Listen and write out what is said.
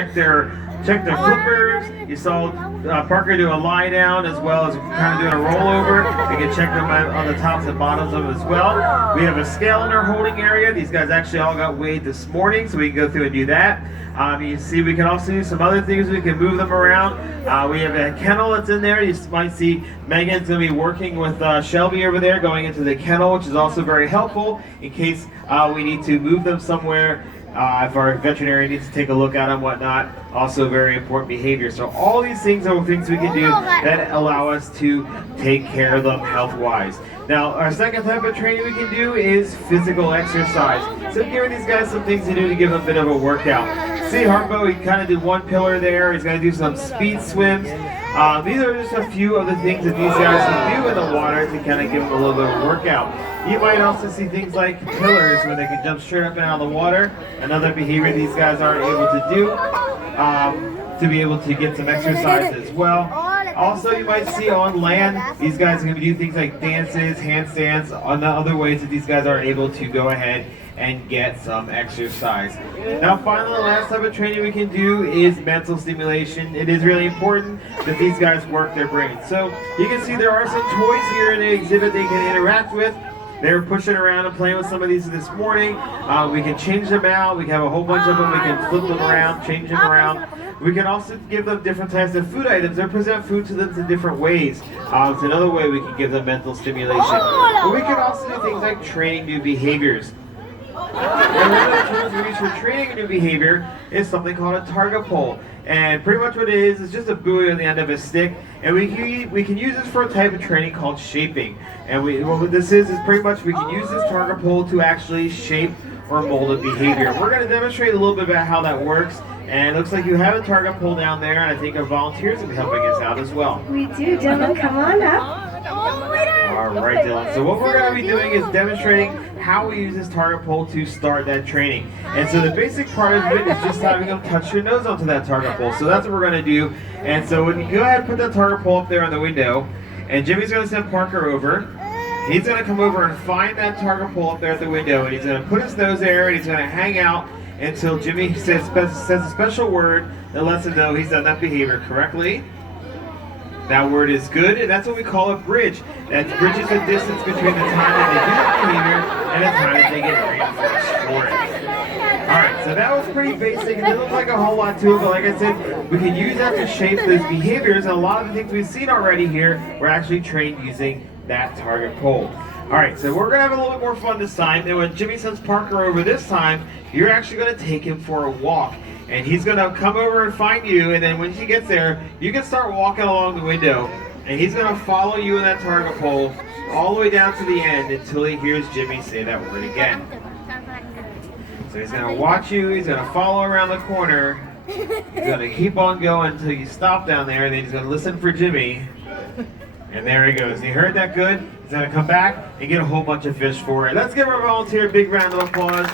check their flippers. You saw Parker do a lie down as well as kind of doing a rollover. We can check them on the tops and bottoms of them as well. We have a scale in our holding area. These guys actually all got weighed this morning, so we can go through and do that. You see, we can also do some other things. We can move them around. We have a kennel that's in there. You might see Megan's going to be working with Shelby over there, going into the kennel, which is also very helpful in case we need to move them somewhere. If our veterinarian needs to take a look at them, whatnot, also very important behavior. So all these things are things we can do that allow us to take care of them health-wise. Now, our second type of training we can do is physical exercise. So I'm giving these guys some things to do to give them a bit of a workout. See, Harpo, he kind of did one pillar there. He's going to do some speed swims. These are just a few of the things that these guys can do in the water to kind of give them a little bit of a workout. You might also see things like pillars where they can jump straight up and out of the water. Another behavior these guys are able to do to be able to get some exercise as well. Also, you might see on land, these guys are going to do things like dances, handstands, on the other ways that these guys are able to go ahead and get some exercise. Now finally, the last type of training we can do is mental stimulation. It is really important that these guys work their brains. So you can see there are some toys here in the exhibit they can interact with. They're pushing around and playing with some of these this morning. We can change them out. We can have a whole bunch of them. We can flip them around, change them around. We can also give them different types of food items or present food to them in different ways. It's another way we can give them mental stimulation. But we can also do things like training new behaviors. And one of the tools we use for training a new behavior is something called a target pole. And pretty much what it is just a buoy on the end of a stick. And we can use this for a type of training called shaping. And what this is pretty much we can use this target pole to actually shape or mold a behavior. We're going to demonstrate a little bit about how that works. And it looks like you have a target pole down there, and I think our volunteers will be helping us out as well. We do, Dylan, come on up. Alright, Dylan. So what we're going to be doing is demonstrating how we use this target pole to start that training. And so the basic part of it is just having them touch your nose onto that target pole. So that's what we're going to do. And so when you go ahead and put that target pole up there on the window, and Jimmy's going to send Parker over. He's going to come over and find that target pole up there at the window, and he's going to put his nose there, and he's going to hang out until Jimmy says a special word that lets him know he's done that behavior correctly. That word is good, and that's what we call a bridge. That bridges the distance between the time that they do that behavior and the time that they get reinforced for it. Alright, so that was pretty basic. It didn't look like a whole lot to it, but like I said, we can use that to shape those behaviors, and a lot of the things we've seen already here, we're actually trained using that target pole. Alright, so we're going to have a little bit more fun this time, and when Jimmy sends Parker over this time, you're actually going to take him for a walk. And he's going to come over and find you, and then when he gets there, you can start walking along the window, and he's going to follow you in that target pole all the way down to the end until he hears Jimmy say that word again. So he's going to watch you, he's going to follow around the corner, he's going to keep on going until you stop down there, and then he's going to listen for Jimmy. And there he goes. He heard that good. He's going to come back and get a whole bunch of fish for it. Let's give our volunteer a big round of applause.